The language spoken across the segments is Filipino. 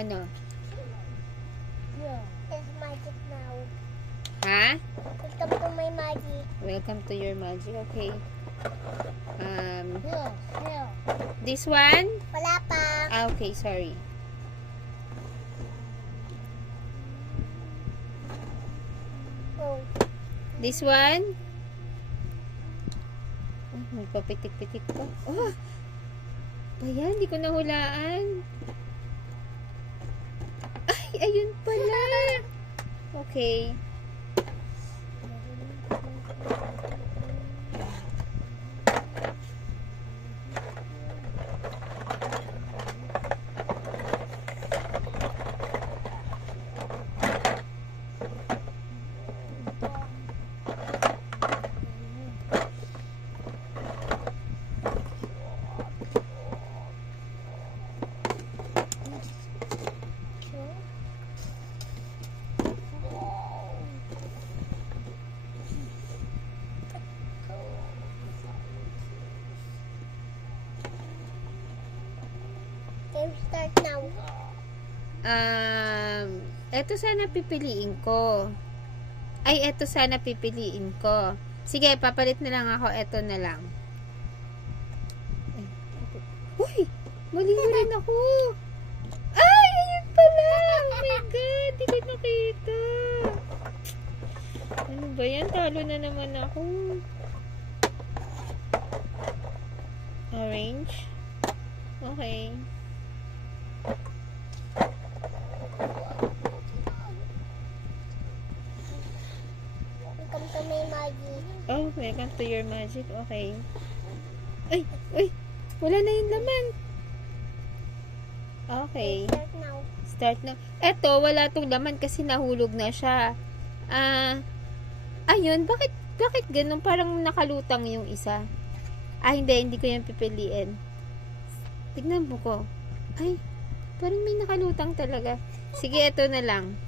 Ano? Yeah. It's magic now. Ha? Welcome to my magic. Welcome to your magic. Okay. Um, Yeah, yeah. this one? Wala pa. Ah, okay. Sorry. Oh. This one? Ay, may papitik-pitik pa. Oh! Ba yan? Di ko nahulaan. Ay, ayun pala. Okay. Game start now. Um, eto sana pipiliin ko. Ay, eto sana pipiliin ko. Sige, papalit na lang ako. Eto na lang. Uy! Mali rin ako. Ay, ayun pala. Oh my God. Di ko nakita. Ano ba yan? Talo na naman ako. Orange. Okay. Magic. Oh, welcome to your magic. Okay. Ay, ay, wala na yung laman. Okay. Start now. Start na. Eto, wala tong laman kasi nahulog na siya. Ah, ayun, bakit, bakit ganun? Parang nakalutang yung isa. Ah, hindi, hindi ko yan pipiliin. Tignan mo ko. Ay, parang may nakalutang talaga. Sige, eto na lang.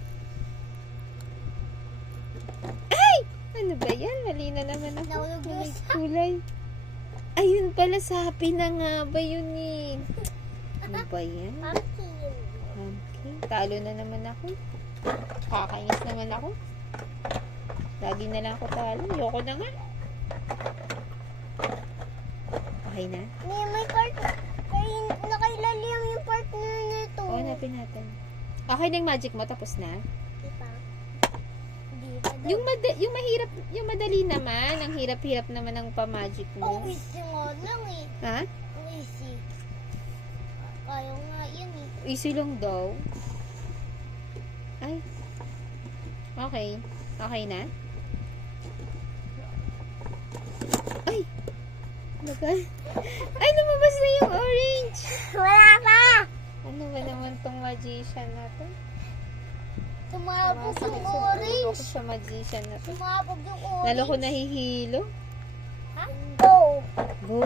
Naman ako. Nahulog kulay. Ayun pala, sapi na nga ba yun eh? Ano ba yan? Pumpkin. Okay, talo na naman ako. Kakainis naman ako. Lagi na lang ako talo. Ayoko na nga. Okay na? May, may part. Kaya nakailalim yung partner nito. Oo, hanapin natin. Okay na yung magic mo, tapos na. Yung, mada- yung mahirap, yung madali naman. Ang hirap-hirap naman ng pa-magic Ang mo. easy nga lang eh. Ha? Ang easy. Kaya nga yun eh. Easy lang daw. Ay. Okay. Okay na? Ay! Ano ba? Ay, lumabas na yung orange! Wala pa! Ano ba naman tong magician na to? Tumabog yung Ako orange. sa magician na to. Tumabog yung orange. Lalo ko nahihilo. Ha? Go! Go!